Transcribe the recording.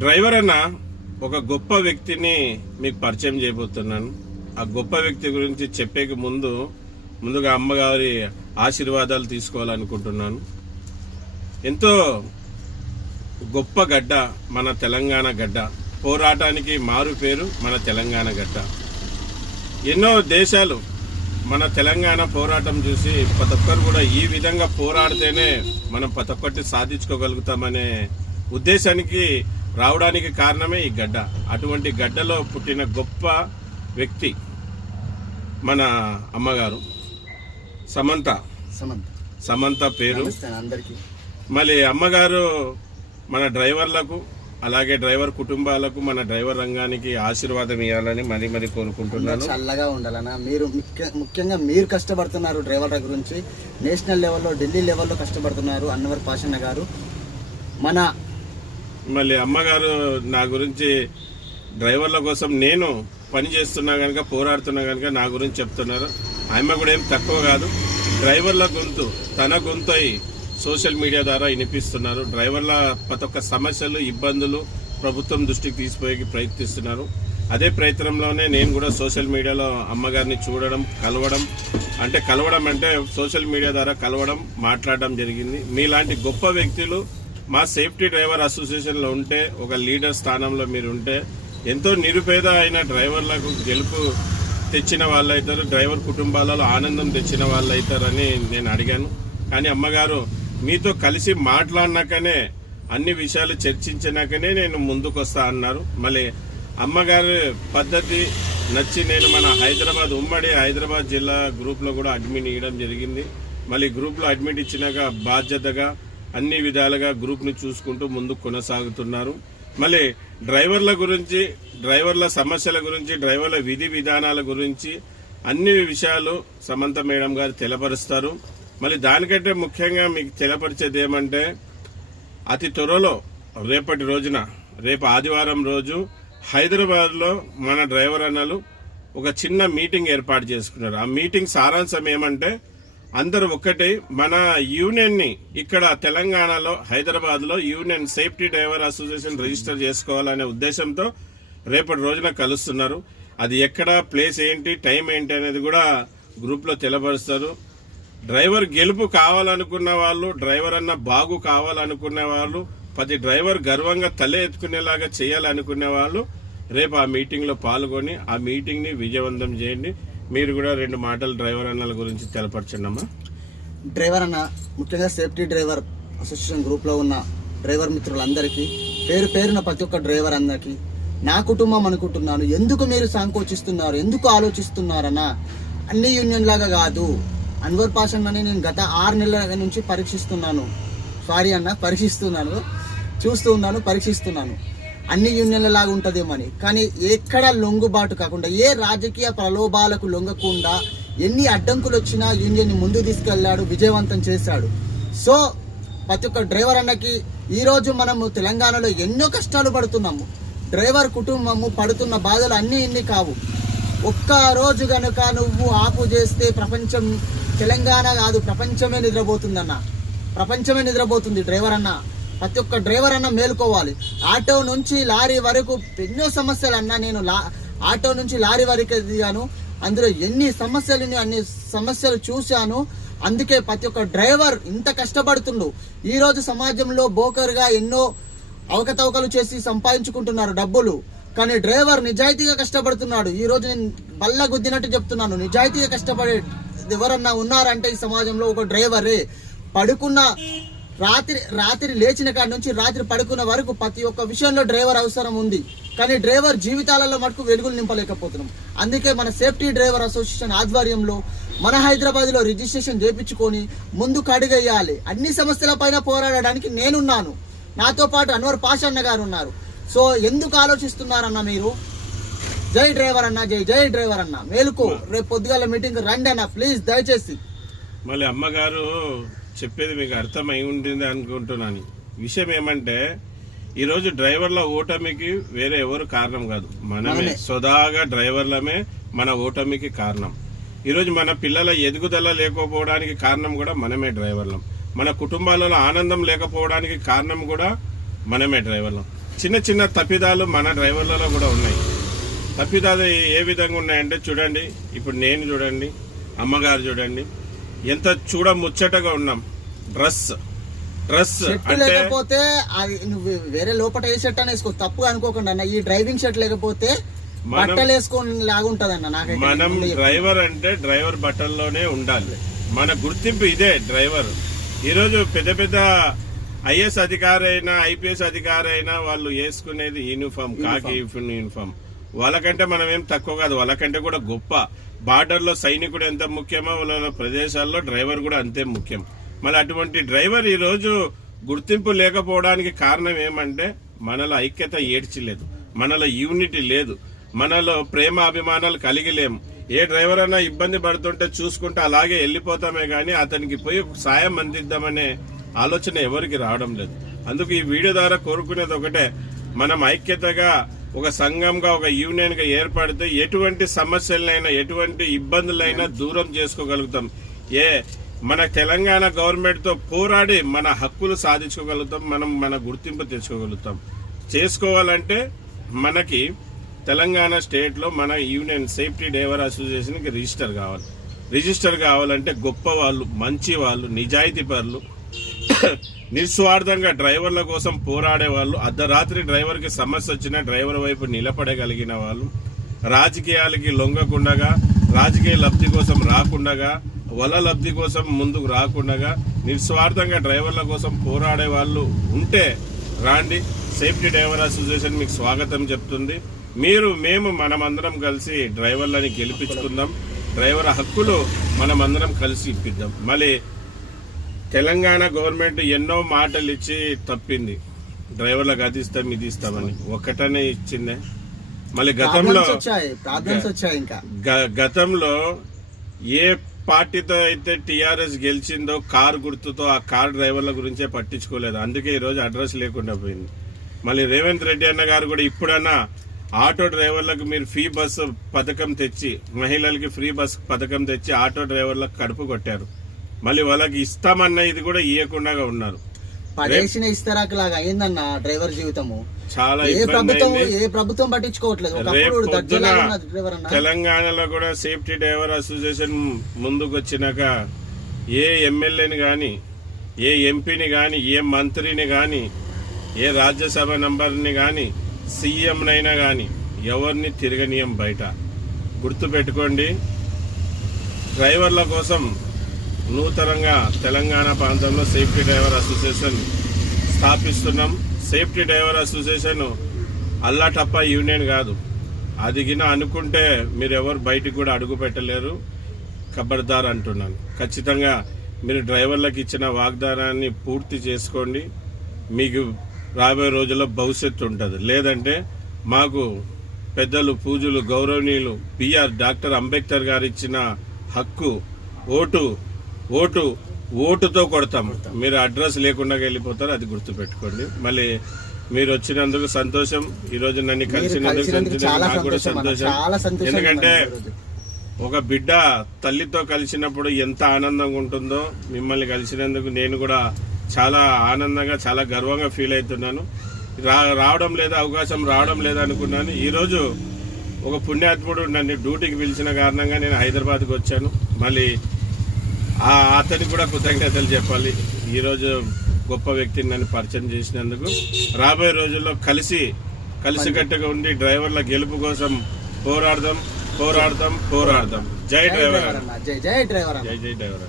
Driver అన్న ఒక గొప్ప వ్యక్తిని మీకు పరిచయం చేయబోతున్నాను. ఆ గొప్ప వ్యక్తి గురించి చెప్పేకి ముందుగా అమ్మగారి ఆశీర్వాదాలు తీసుకోవాలనుకుంటున్నాను. ఎంతో గొప్ప గడ్డ మన తెలంగాణ గడ్డ, పోరాటానికి మారు పేరు మన తెలంగాణ గడ్డ. ఎన్నో దేశాలు మన తెలంగాణ పోరాటం చూసి ప్రతి ఒక్కరు కూడా ఈ విధంగా పోరాడితేనే మనం ప్రతి ఒక్కటి సాధించుకోగలుగుతామనే ఉద్దేశానికి రావడానికి కారణమే ఈ గడ్డ. అటువంటి గడ్డలో పుట్టిన గొప్ప వ్యక్తి మన అమ్మగారు సమంత పేరు. మళ్ళీ అమ్మగారు మన డ్రైవర్లకు, అలాగే డ్రైవర్ కుటుంబాలకు, మన డ్రైవర్ రంగానికి ఆశీర్వాదం ఇవ్వాలని మరీ కోరుకుంటున్నాను. చల్లగా ఉండాలన్నా. మీరు ముఖ్యంగా మీరు కష్టపడుతున్నారు డ్రైవర్ల గురించి. నేషనల్ లెవెల్లో, ఢిల్లీ లెవెల్లో కష్టపడుతున్నారు అన్వర్ పాషన్న గారు. మళ్ళీ అమ్మగారు నా గురించి డ్రైవర్ల కోసం నేను పని చేస్తున్నా కనుక, పోరాడుతున్నా కనుక నా గురించి చెప్తున్నారు. ఆమె కూడా ఏం తక్కువ కాదు. డ్రైవర్ల గొంతు తన గొంతు అయి సోషల్ మీడియా ద్వారా వినిపిస్తున్నారు. డ్రైవర్ల ప్రతి ఒక్క సమస్యలు, ఇబ్బందులు ప్రభుత్వం దృష్టికి తీసిపోయేకి ప్రయత్నిస్తున్నారు. అదే ప్రయత్నంలోనే నేను కూడా సోషల్ మీడియాలో అమ్మగారిని చూడడం, కలవడం అంటే సోషల్ మీడియా ద్వారా కలవడం, మాట్లాడడం జరిగింది. మీలాంటి గొప్ప వ్యక్తులు మా సేఫ్టీ డ్రైవర్ అసోసియేషన్లో ఉంటే, ఒక లీడర్ స్థానంలో మీరు ఉంటే ఎంతో నిరుపేద అయిన డ్రైవర్లకు గెలుపు తెచ్చిన వాళ్ళు అవుతారు, డ్రైవర్ కుటుంబాలలో ఆనందం తెచ్చిన వాళ్ళు అవుతారని నేను అడిగాను. కానీ అమ్మగారు మీతో కలిసి మాట్లాడినాకనే, అన్ని విషయాలు చర్చించినాకనే నేను ముందుకు వస్తా అన్నారు. మళ్ళీ అమ్మగారి పద్ధతి నచ్చి నేను మన ఉమ్మడి హైదరాబాద్ జిల్లా గ్రూప్లో కూడా అడ్మిట్ ఇవ్వడం జరిగింది. మళ్ళీ గ్రూప్లో అడ్మిట్ ఇచ్చినాక బాధ్యతగా అన్ని విధాలుగా గ్రూప్ని చూసుకుంటూ ముందుకు కొనసాగుతున్నారు. మళ్ళీ డ్రైవర్ల గురించి, డ్రైవర్ల సమస్యల గురించి, డ్రైవర్ల విధి విధానాల గురించి అన్ని విషయాలు సమంత మేడం గారు తెలపరుస్తారు. మళ్ళీ దానికంటే ముఖ్యంగా మీకు తెలపరిచేది ఏమంటే, అతి త్వరలో రేపు ఆదివారం రోజు హైదరాబాద్లో మన డ్రైవర్ అన్నలు ఒక చిన్న మీటింగ్ ఏర్పాటు చేసుకున్నారు. ఆ మీటింగ్ సారాంశం ఏమంటే, అందరూ ఒక్కటే మన యూనియన్ని ఇక్కడ తెలంగాణలో హైదరాబాద్లో union safety driver association register చేసుకోవాలనే ఉద్దేశంతో రేపటి రోజున కలుస్తున్నారు. అది ఎక్కడ, ప్లేస్ ఏంటి, టైం ఏంటి అనేది కూడా గ్రూప్లో తెలపరుస్తారు. డ్రైవర్ గెలుపు కావాలనుకున్న వాళ్ళు, డ్రైవర్ అన్న బాగు కావాలనుకునే వాళ్ళు, ప్రతి డ్రైవర్ గర్వంగా తల ఎత్తుకునేలాగా చేయాలనుకునే వాళ్ళు రేపు ఆ మీటింగ్లో పాల్గొని ఆ మీటింగ్ని విజయవంతం చేయండి. మీరు కూడా 2 మాటలు డ్రైవర్ అన్నల గురించి తెలపరచండి అమ్మా. డ్రైవర్ అన్న, ముఖ్యంగా సేఫ్టీ డ్రైవర్ అసోసియేషన్ గ్రూప్లో ఉన్న డ్రైవర్ మిత్రులందరికీ, పేరున ప్రతి ఒక్క డ్రైవర్ అందరికీ నా కుటుంబం అనుకుంటున్నాను. ఎందుకు మీరు సంకోచిస్తున్నారు, ఎందుకు ఆలోచిస్తున్నారన్న? అన్ని యూనియన్ లాగా కాదు. అన్వర్ పాషన్నని నేను గత 6 నెలల నుంచి పరీక్షిస్తున్నాను. అన్ని యూనియన్ల లాగా ఉంటుందేమని. కానీ ఎక్కడ లొంగుబాటు కాకుండా, ఏ రాజకీయ ప్రలోభాలకు లొంగకుండా, ఎన్ని అడ్డంకులు వచ్చినా యూనియన్ని ముందుకు తీసుకెళ్లాడు, విజయవంతం చేశాడు. సో ప్రతి ఒక్క డ్రైవర్ అన్నకి ఈరోజు మనము తెలంగాణలో ఎన్నో కష్టాలు పడుతున్నాము. డ్రైవర్ కుటుంబము పడుతున్న బాధలు అన్నీ ఇన్ని కావు. ఒక్క రోజు కనుక నువ్వు ఆపు చేస్తే తెలంగాణ కాదు, ప్రపంచమే నిద్రపోతుంది డ్రైవర్ అన్న. ప్రతి ఒక్క డ్రైవర్ అన్న మేలుకోవాలి. ఆటో నుంచి లారీ వరకు ఎన్నో సమస్యలు అన్నా. నేను ఆటో నుంచి లారీ వరకు దిగాను. అందులో ఎన్ని సమస్యలు చూశాను. అందుకే ప్రతి ఒక్క డ్రైవర్ ఇంత కష్టపడుతుండు. ఈ రోజు సమాజంలో బోకర్గా ఎన్నో అవకతవకలు చేసి సంపాదించుకుంటున్నారు డబ్బులు. కానీ డ్రైవర్ నిజాయితీగా కష్టపడుతున్నాడు. ఈ రోజు నేను బల్ల గుద్దినట్టు చెప్తున్నాను, నిజాయితీగా కష్టపడే ఎవరన్నా ఉన్నారంటే ఈ సమాజంలో ఒక డ్రైవరే. పడుకున్న రాత్రి లేచిన కాడి నుంచి రాత్రి పడుకున్న వరకు ప్రతి ఒక్క విషయంలో డ్రైవర్ అవసరం ఉంది. కానీ డ్రైవర్ జీవితాలలో మటుకు వెలుగులు నింపలేకపోతున్నాం. అందుకే మన సేఫ్టీ డ్రైవర్ అసోసియేషన్ ఆధ్వర్యంలో మన హైదరాబాద్లో రిజిస్ట్రేషన్ చేయించుకొని ముందుకు అడుగేయాలి. అన్ని సమస్యల పైన పోరాడడానికి నేనున్నాను. నాతో పాటు అన్వర్ పాషన్న గారు ఉన్నారు. సో ఎందుకు ఆలోచిస్తున్నారన్న మీరు? జై డ్రైవర్ అన్న, జై డ్రైవర్ అన్న, మేలుకో. రేపు పొద్దుగాల మీటింగ్ రండి అన్న, ప్లీజ్ దయచేసి. మళ్ళీ అమ్మగారు చెప్పేది మీకు అర్థమై ఉంటుంది అనుకుంటున్నాను. విషయం ఏమంటే, ఈరోజు డ్రైవర్ల ఓటమికి వేరే ఎవరు కారణం కాదు, మనమే. స్వదాగా డ్రైవర్లమే మన ఓటమికి కారణం. ఈరోజు మన పిల్లల ఎదుగుదల లేకపోవడానికి కారణం కూడా మనమే డ్రైవర్లం. మన కుటుంబాలలో ఆనందం లేకపోవడానికి కారణం కూడా మనమే డ్రైవర్లం. చిన్న చిన్న తప్పిదాలు మన డ్రైవర్లలో కూడా ఉన్నాయి. తప్పిదాలు ఏ విధంగా ఉన్నాయంటే చూడండి, ఇప్పుడు నేను చూడండి, అమ్మగారు చూడండి, ఎంత ముచ్చటగా ఉన్నాం. డ్రెస్ షర్ట్ అంటే లేకపోతే అది నువ్వు వేరే లోపల ఏ షర్ట్ అని వేసుకో, తప్పుగా అనుకోకుండా అన్న. ఈ డ్రైవింగ్ షర్ట్ లేకపోతే బట్టలు వేసుకొని లాగుంటది అన్న. నాకైతే మనం డ్రైవర్ అంటే డ్రైవర్ బట్టల్లోనే ఉండాలి. మన గుర్తింపు ఇదే డ్రైవర్. ఈరోజు పెద్ద పెద్ద ఐఏఎస్ అధికారి అయినా ఐపీఎస్ అధికారి అయినా వాళ్ళు వేసుకునేది యూనిఫామ్, కాకి యూనిఫామ్. వాళ్ళకంటే మనం ఏం తక్కువ కాదు, వాళ్ళకంటే కూడా గొప్ప. బార్డర్ లో సైనికుడు ఎంత ముఖ్యమో వాళ్ళ ప్రదేశాల్లో డ్రైవర్ కూడా అంతే ముఖ్యం. మరి అటువంటి డ్రైవర్ ఈ రోజు గుర్తింపు లేకపోవడానికి కారణం ఏమంటే మనలో ఐక్యత ఏడ్చలేదు, మనలో యూనిటీ లేదు, మనలో ప్రేమ అభిమానాలు కలిగి లేము. ఏ డ్రైవర్ అయినా ఇబ్బంది పడుతుంటే చూసుకుంటే అలాగే వెళ్ళిపోతామే గానీ అతనికి పోయి సాయం అందిద్దామనే ఆలోచన ఎవరికి రావడం లేదు. అందుకు ఈ వీడియో ద్వారా కోరుకునేది ఒకటే, మనం ఐక్యతగా ఒక సంఘంగా ఒక యూనియన్ గా ఏర్పడితే ఎటువంటి సమస్యలైనా ఎటువంటి ఇబ్బందులైనా దూరం చేసుకోగలుగుతాం. మన తెలంగాణ గవర్నమెంట్ తో పోరాడి మన హక్కులు సాధించుకోగలుగుతాం, మనం మన గుర్తింపు తెచ్చుకోగలుగుతాం. చేసుకోవాలంటే మనకి తెలంగాణ స్టేట్ లో మన యూనియన్ సేఫ్టీ డ్రైవర్ అసోసియేషన్ కి రిజిస్టర్ కావాలంటే గొప్ప వాళ్ళు, మంచి వాళ్ళు, నిజాయితీ పరులు, నిస్వార్థంగా డ్రైవర్ల కోసం పోరాడే వాళ్ళు, అర్ధరాత్రి డ్రైవర్ కి సమస్య వచ్చినా డ్రైవర్ వైపు నిలబడగలిగిన వాళ్ళు, రాజకీయాలకి లొంగకుండగా, రాజకీయ లబ్ధి కోసం రాకుండగా, వల లబ్ధి కోసం ముందుకు రాకుండగా నిస్వార్థంగా డ్రైవర్ల కోసం పోరాడే వాళ్ళు ఉంటే రాండి. సేఫ్టీ డ్రైవర్ అసోసియేషన్ మీకు స్వాగతం చెప్తుంది. మేము మనమందరం కలిసి డ్రైవర్లని గెలిపించుకుందాం. డ్రైవర్ హక్కులు మనమందరం కలిసి ఇప్పిద్దాం. మళ్ళీ తెలంగాణ గవర్నమెంట్ ఎన్నో మాటలు ఇచ్చి తప్పింది, డ్రైవర్లకు అది ఇస్తాం ఇది ఇస్తామని. ఒక్కటనే ఇచ్చిందే. మళ్ళీ గతంలో ఏ పార్టీతో అయితే టీఆర్ఎస్ గెలిచిందో కారు గుర్తుతో ఆ కార్ డ్రైవర్ల గురించే పట్టించుకోలేదు. అందుకే ఈ రోజు అడ్రస్ లేకుండా పోయింది. మళ్ళీ రేవంత్ రెడ్డి అన్న గారు కూడా ఇప్పుడన్నా ఆటో డ్రైవర్లకు మీరు ఫ్రీ బస్సు పథకం తెచ్చి, మహిళలకి ఫ్రీ బస్ పథకం తెచ్చి ఆటో డ్రైవర్లకు కడుపు కొట్టారు. మళ్ళీ వాళ్ళకి ఇస్తామన్న ఇది కూడా ఇవ్వకుండా ఉన్నారు. పడేసిన ఇస్తరాకులాగా అయిందన్న డ్రైవర్ జీవితము. చాలా ఏ ప్రభుత్వం పట్టించుకోవట్లేదు. తెలంగాణలో కూడా సేఫ్టీ డ్రైవర్ అసోసియేషన్ ముందుకు వచ్చినాక ఏ ఎమ్మెల్యేని గాని, ఏ ఎంపీని గాని, ఏ మంత్రిని గాని, ఏ రాజ్యసభ నంబర్ని గాని, సీఎంనైనా గాని ఎవరిని తిరగనీయం బయట. గుర్తు పెట్టుకోండి, డ్రైవర్ల కోసం నూతనంగా తెలంగాణ ప్రాంతంలో సేఫ్టీ డ్రైవర్ అసోసియేషన్ స్థాపిస్తున్నాం. సేఫ్టీ డ్రైవర్ అసోసియేషన్ అల్లాటప్ప యూనియన్ కాదు. అది గిన అనుకుంటే మీరు ఎవరు బయటికి కూడా అడుగు పెట్టలేరు. ఖబర్దార్ అంటున్నాను. ఖచ్చితంగా మీరు డ్రైవర్లకు ఇచ్చిన వాగ్దానాన్ని పూర్తి చేసుకోండి. మీకు రాబోయే రోజుల్లో భవిష్యత్తు ఉంటుంది. లేదంటే మాకు పెద్దలు పూజలు గౌరవనీయులు డాక్టర్ అంబేద్కర్ గారు ఇచ్చిన హక్కు ఓటుతో కొడతాం. మీరు అడ్రస్ లేకుండా వెళ్ళిపోతారు, అది గుర్తు పెట్టుకోండి. మళ్ళీ మీరు వచ్చినందుకు సంతోషం. ఈ రోజు నన్ను కలిసినందుకు నాకు కూడా సంతోషం. ఎందుకంటే ఒక బిడ్డ తల్లితో కలిసినప్పుడు ఎంత ఆనందంగా ఉంటుందో, మిమ్మల్ని కలిసినందుకు నేను కూడా చాలా ఆనందంగా చాలా గర్వంగా ఫీల్ అవుతున్నాను. రావడం లేదా, అవకాశం రావడం లేదా అనుకున్నాను. ఈరోజు ఒక పుణ్యాత్ముడు నన్ను డ్యూటీకి పిలిచిన కారణంగా నేను హైదరాబాద్కి వచ్చాను. మళ్ళీ అతనికి కూడా కృతజ్ఞతలు చెప్పాలి. ఈరోజు గొప్ప వ్యక్తిని నన్ను పరిచయం చేసినందుకు. రాబోయే రోజుల్లో కలిసికట్టుగా ఉండి డ్రైవర్ల గెలుపు కోసం పోరాడదాం. జై డ్రైవర్. జై డ్రైవర్. జై డ్రైవర్.